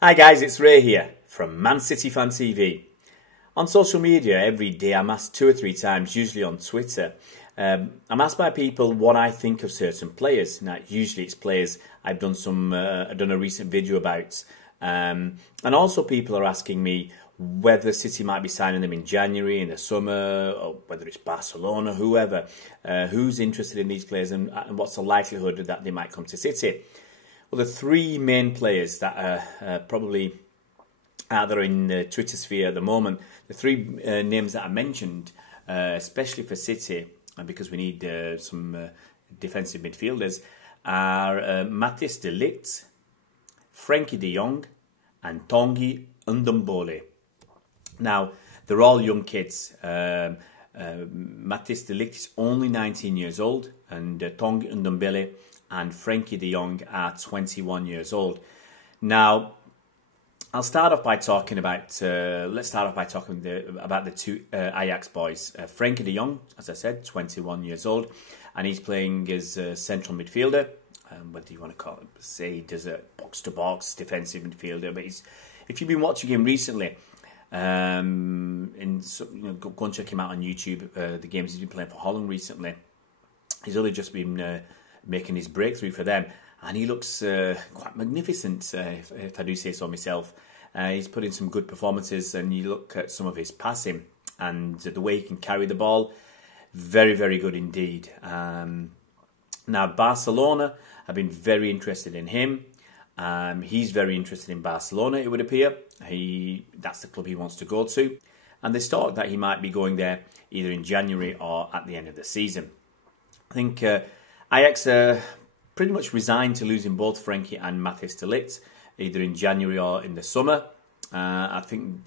Hi guys, it's Ray here from Man City Fan TV. On social media every day I'm asked 2 or 3 times, usually on Twitter, I'm asked by people what I think of certain players. Now usually it's players I've done a recent video about, and also people are asking me whether City might be signing them in January, in the summer, or whether it's Barcelona, whoever, who's interested in these players and what's the likelihood that they might come to City. Well, the 3 main players that are probably out there in the Twitter sphere at the moment, the 3 names that I mentioned, especially for City, because we need some defensive midfielders, are De Ligt, Frenkie De Jong, and Ndombele. Now, they're all young kids. De Ligt is only 19 years old, and Ndombele and Frenkie De Jong are 21 years old. Now, I'll start off by talking about. Let's start off by talking about the 2 Ajax boys. Frenkie De Jong, as I said, 21 years old, and he's playing as a central midfielder. Whether you want to call it, say he does a box-to-box defensive midfielder, but if you've been watching him recently, go and check him out on YouTube. The games he's been playing for Holland recently, he's only just been making his breakthrough for them, and he looks quite magnificent, if I do say so myself. He's put in some good performances, and you look at some of his passing and the way he can carry the ball, very, very good indeed. Now, Barcelona have been very interested in him. He's very interested in Barcelona, it would appear. That's the club he wants to go to, and there's talk that he might be going there either in January or at the end of the season. I think Ajax are pretty much resigned to losing both Frenkie and De Ligt, either in January or in the summer. I think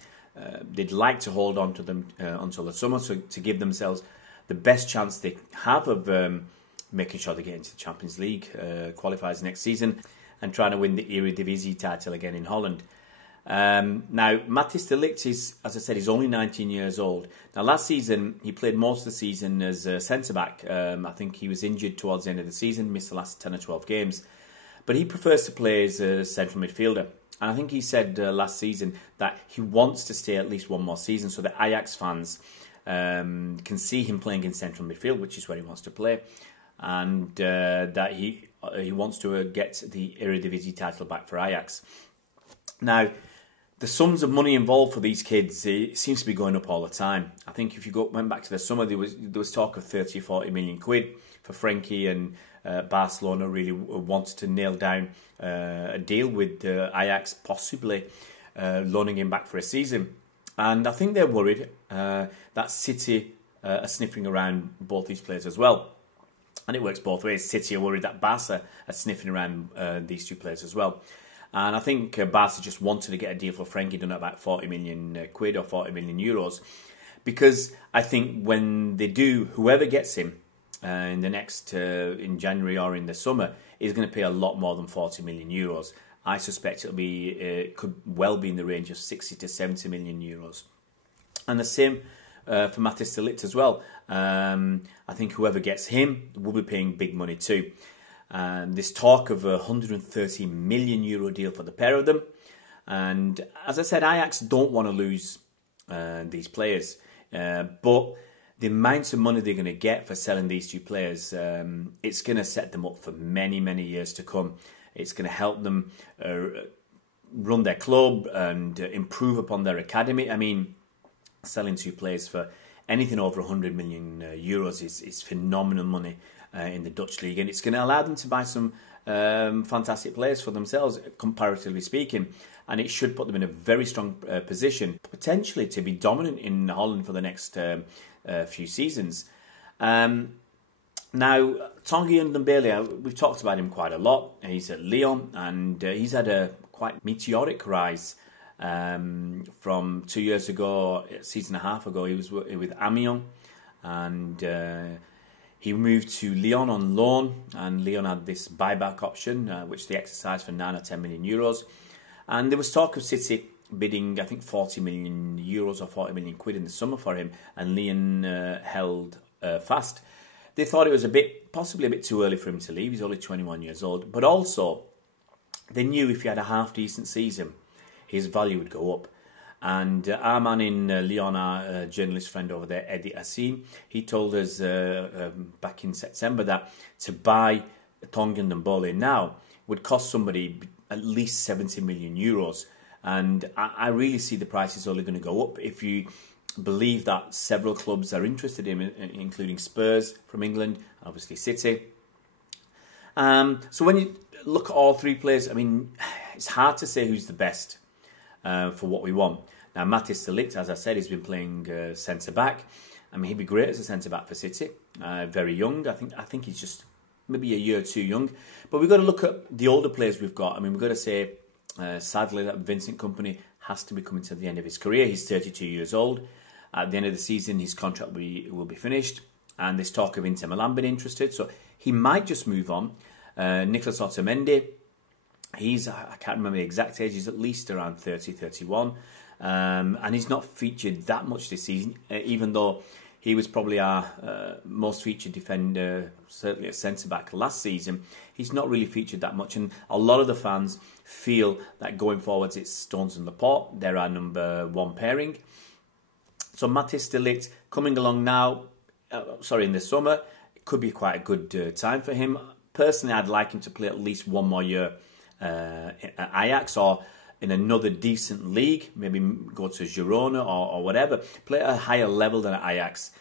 they'd like to hold on to them until the summer, so to give themselves the best chance they have of making sure they get into the Champions League qualifiers next season and trying to win the Eredivisie title again in Holland. Now, De Ligt is, as I said, he's only 19 years old. Now, last season, he played most of the season as a centre-back. I think he was injured towards the end of the season, missed the last 10 or 12 games. But he prefers to play as a central midfielder. And I think he said last season that he wants to stay at least one more season so that Ajax fans can see him playing in central midfield, which is where he wants to play. And that he wants to get the Eredivisie title back for Ajax. Now, the sums of money involved for these kids, it seems to be going up all the time. I think if you went back to the summer, there was talk of 30 or 40 million quid for Frenkie, and Barcelona really wanted to nail down a deal with Ajax, possibly loaning him back for a season. And I think they're worried that City are sniffing around both these players as well. And it works both ways. City are worried that Barca are sniffing around these 2 players as well. And I think Barca just wanted to get a deal for Frenkie done at about 40 million quid or 40 million euros. Because I think when they do, whoever gets him in the next, in January or in the summer, is going to pay a lot more than 40 million euros. I suspect it could well be in the range of 60 to 70 million euros. And the same for De Ligt as well. I think whoever gets him will be paying big money too. This talk of a €130 million deal for the pair of them. And as I said, Ajax don't want to lose these players. But the amount of money they're going to get for selling these 2 players, it's going to set them up for many, many years to come. It's going to help them run their club and improve upon their academy. I mean, selling 2 players for anything over 100 million euros is phenomenal money in the Dutch league, and it's going to allow them to buy some fantastic players for themselves, comparatively speaking, and it should put them in a very strong position, potentially to be dominant in Holland for the next few seasons. Now, Ndombele, we've talked about him quite a lot. He's at Lyon, and he's had a quite meteoric rise from 2 years ago, a season and a half ago. He was with Amiens, and he moved to Lyon on loan, and Lyon had this buyback option, which they exercised for 9 or 10 million euros. And there was talk of City bidding, I think, 40 million euros or 40 million quid in the summer for him, and Lyon held fast. They thought it was possibly a bit too early for him to leave. He's only 21 years old. But also, they knew if he had a half-decent season, his value would go up. And our man in Lyon, our journalist friend over there, Eddie Assim, he told us back in September that to buy Tongan Ndombele now would cost somebody at least 70 million euros. And I really see the prices only going to go up if you believe that several clubs are interested in, including Spurs from England, obviously City. So when you look at all three players, I mean, it's hard to say who's the best for what we want. Now, Matthijs de Ligt, as I said, he's been playing centre-back. I mean, he'd be great as a centre-back for City. Very young. I think he's just maybe a year or two young. But we've got to look at the older players we've got. I mean, we've got to say, sadly, that Vincent Kompany has to be coming to the end of his career. He's 32 years old. At the end of the season, his contract will be finished. And there's talk of Inter Milan being interested. So he might just move on. Nicolas Otamendi, I can't remember the exact age, he's at least around 30, 31. And he's not featured that much this season, even though he was probably our most featured defender, certainly at centre-back last season. He's not really featured that much, and a lot of the fans feel that going forwards it's Stones and Laporte. They're our number one pairing. So Matthijs de Ligt coming along now, in the summer, it could be quite a good time for him. Personally, I'd like him to play at least one more year at Ajax or in another decent league, maybe go to Girona or whatever, play at a higher level than at Ajax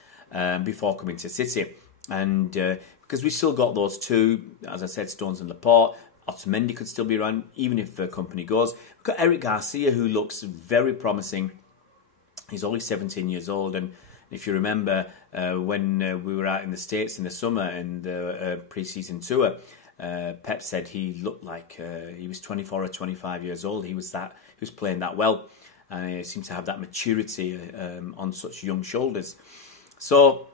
before coming to City. And because we still got those two, as I said, Stones and Laporte, Otamendi could still be around, even if Kompany goes. We've got Eric Garcia, who looks very promising. He's only 17 years old, and if you remember when we were out in the States in the summer and the pre-season tour, Pep said he looked like he was 24 or 25 years old. He was playing that well, and he seemed to have that maturity on such young shoulders. So,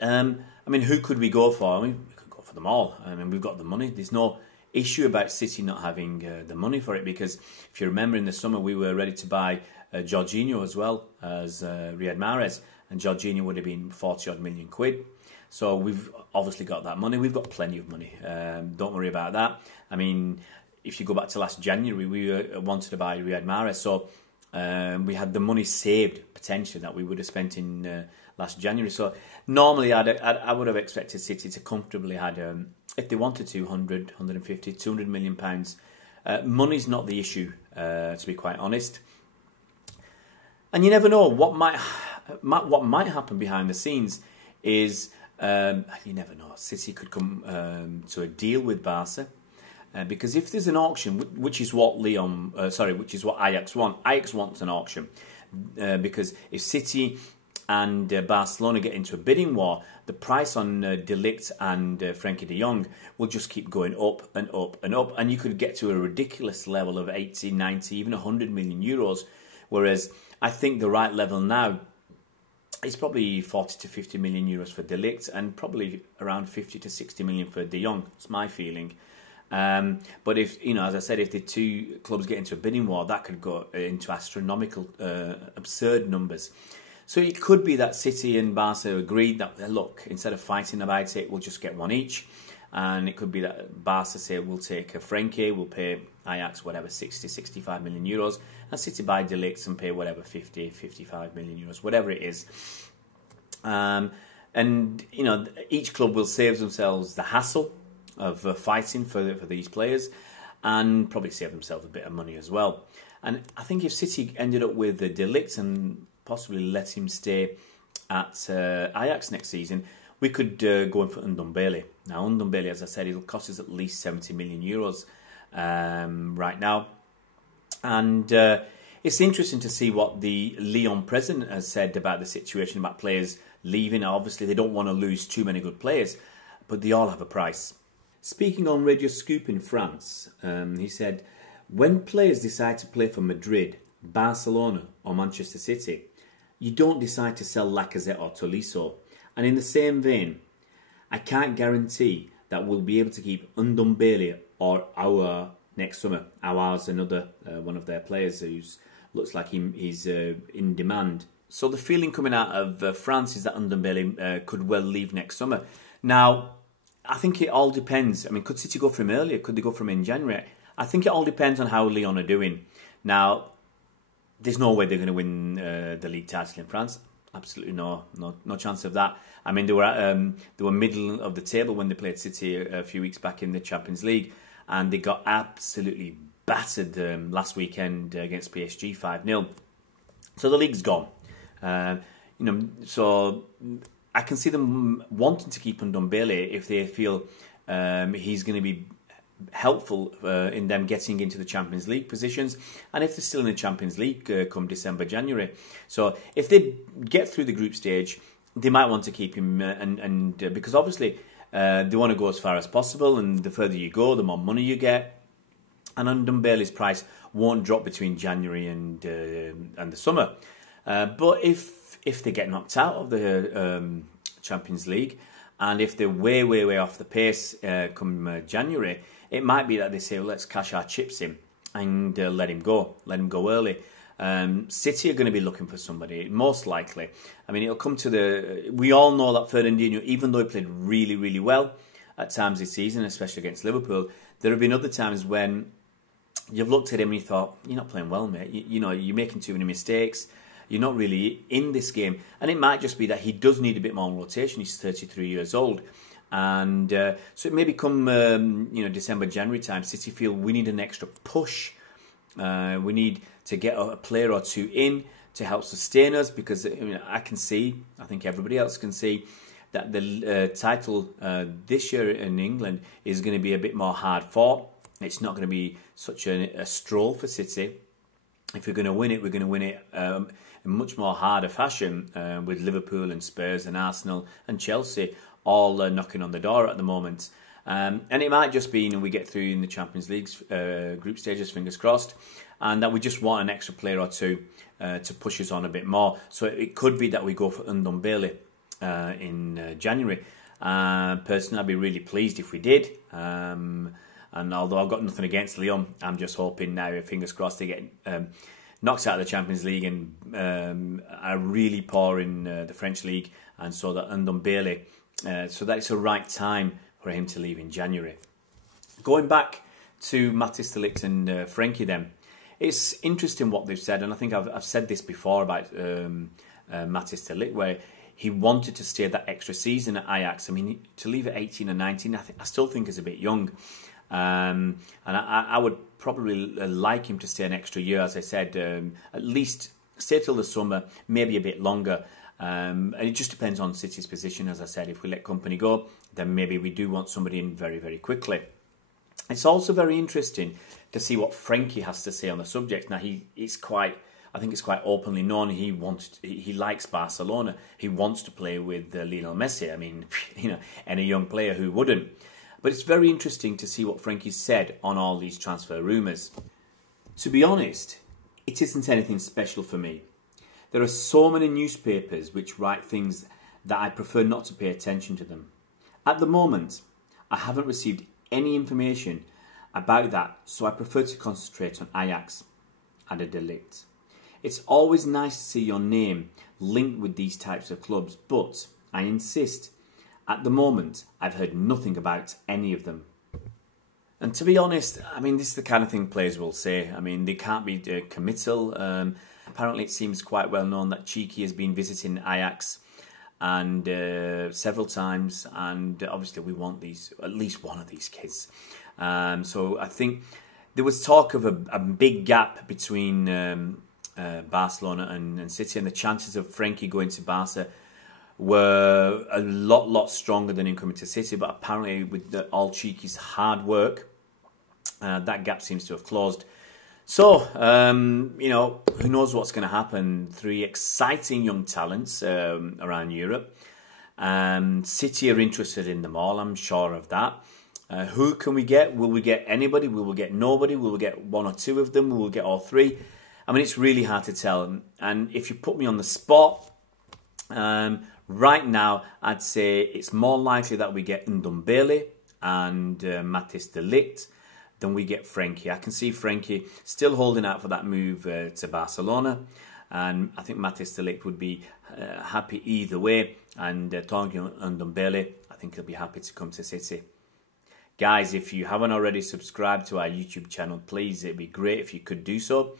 I mean, who could we go for? I mean, we could go for them all. I mean, we've got the money. There's no issue about City not having the money for it, because if you remember in the summer we were ready to buy Jorginho as well as Riyad Mahrez, and Jorginho would have been 40 odd million quid. So we've obviously got that money. We've got plenty of money. Don't worry about that. I mean, if you go back to last January, we wanted to buy Riyad Mahrez. So we had the money saved, potentially, that we would have spent in last January. So normally I would have expected City to comfortably had, if they wanted to, 100, 150, 200 million pounds. Money's not the issue, to be quite honest. And you never know what might happen behind the scenes. Is you never know. City could come to a deal with Barca, because if there's an auction, which is what Ajax want. Ajax wants an auction, because if City and Barcelona get into a bidding war, the price on De Ligt and Frenkie De Jong will just keep going up and up and up, and you could get to a ridiculous level of 80, 90, even 100 million euros. Whereas I think the right level now is probably 40 to 50 million euros for De Ligt and probably around 50 to 60 million for De Jong. It's my feeling. But if, as I said, if the two clubs get into a bidding war, that could go into astronomical, absurd numbers. So it could be that City and Barca agreed that, look, instead of fighting about it, we'll just get one each. And it could be that Barca say, we'll take a Frenkie, we'll pay Ajax, whatever, 60, 65 million euros. And City buy De Ligt and pay whatever, 50, 55 million euros, whatever it is. And, each club will save themselves the hassle of fighting for these players and probably save themselves a bit of money as well. And I think if City ended up with De Ligt and possibly let him stay at Ajax next season, we could go in for Ndombele. Now, Ndombele, as I said, it'll cost us at least 70 million euros right now. And it's interesting to see what the Lyon president has said about the situation, about players leaving. Obviously, they don't want to lose too many good players, but they all have a price. Speaking on Radio Scoop in France, he said, when players decide to play for Madrid, Barcelona or Manchester City, you don't decide to sell Lacazette or Tolisso. And in the same vein, I can't guarantee that we'll be able to keep Ndombele or Aouar next summer. Aouar's another one of their players who looks like he's in demand. So the feeling coming out of France is that Ndombele could well leave next summer. Now, I think it all depends. I mean, could City go for him earlier? Could they go for him in January? I think it all depends on how Lyon are doing. Now, there's no way they're going to win the league title in France. Absolutely no chance of that. I mean, they were middle of the table when they played City a few weeks back in the Champions League, and they got absolutely battered last weekend against PSG 5-0. So the league's gone. So I can see them wanting to keep Ndombele if they feel he's going to be helpful in them getting into the Champions League positions, and if they're still in the Champions League come December, January. So if they get through the group stage, they might want to keep him, and because obviously they want to go as far as possible, and the further you go, the more money you get, and Ndombele's price won't drop between January and the summer. But if they get knocked out of the Champions League, and if they're way off the pace come January, it might be that they say, well, let's cash our chips in and let him go early. City are going to be looking for somebody, most likely. I mean, it'll come to we all know that Fernandinho, even though he played really well at times this season, especially against Liverpool, there have been other times when you've looked at him and you thought, you're not playing well, mate. You're making too many mistakes. You're not really in this game. And it might just be that he does need a bit more rotation. He's 33 years old. And so it may become, December, January time, City feel we need an extra push. We need to get a player or two in to help sustain us, because I think everybody else can see, that the title this year in England is going to be a bit more hard fought. It's not going to be such a stroll for City. If we're going to win it, we're going to win it in much more harder fashion, with Liverpool and Spurs and Arsenal and Chelsea all knocking on the door at the moment. And it might just be, we get through in the Champions League's group stages, fingers crossed, and that we just want an extra player or two to push us on a bit more. So it could be that we go for Ndombele in January. Personally, I'd be really pleased if we did. And although I've got nothing against Lyon, I'm just hoping now, fingers crossed, they get knocked out of the Champions League and are really poor in the French league, and so that Ndombele, so that it's the right time for him to leave in January. Going back to Matthijs de Ligt and Frenkie then, it's interesting what they've said, and I think I've said this before about Matthijs de Ligt, where he wanted to stay that extra season at Ajax. I mean, to leave at 18 or 19, I still think is a bit young. And I would probably like him to stay an extra year, as I said, at least stay till the summer, maybe a bit longer. And it just depends on City's position. As I said, if we let company go, then maybe we do want somebody in very quickly. It's also very interesting to see what Frenkie has to say on the subject. Now, I think it's quite openly known he likes Barcelona. He wants to play with Lionel Messi. I mean, any young player who wouldn't. But it's very interesting to see what Frenkie said on all these transfer rumours. To be honest, it isn't anything special for me. There are so many newspapers which write things that I prefer not to pay attention to them. At the moment, I haven't received any information about that, so I prefer to concentrate on Ajax, added De Ligt. It's always nice to see your name linked with these types of clubs, but I insist, at the moment, I've heard nothing about any of them. And to be honest, I mean, this is the kind of thing players will say. I mean, they can't be committal. Apparently, it seems quite well known that Cheeky has been visiting Ajax and several times, and obviously we want at least one of these kids. So I think there was talk of a big gap between Barcelona and City, and the chances of Frenkie going to Barca were a lot stronger than him coming to City. But apparently, with all Cheeky's hard work, that gap seems to have closed. So, who knows what's going to happen? 3 exciting young talents around Europe. City are interested in them all, I'm sure of that. Who can we get? Will we get anybody? Will we get nobody? Will we get 1 or 2 of them? Will we get all 3? I mean, it's really hard to tell. And if you put me on the spot, right now, I'd say it's more likely that we get Ndombele and Matthijs de Ligt than we get Frenkie. I can see Frenkie still holding out for that move to Barcelona, and I think Matthijs de Ligt would be happy either way, and talking on Ndombele, I think he'll be happy to come to City. Guys, if you haven't already subscribed to our YouTube channel, please, it'd be great if you could do so.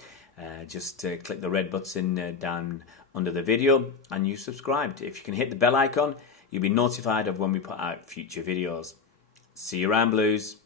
Just click the red button down under the video and you subscribed. If you can hit the bell icon, you'll be notified of when we put out future videos. See you around, Blues.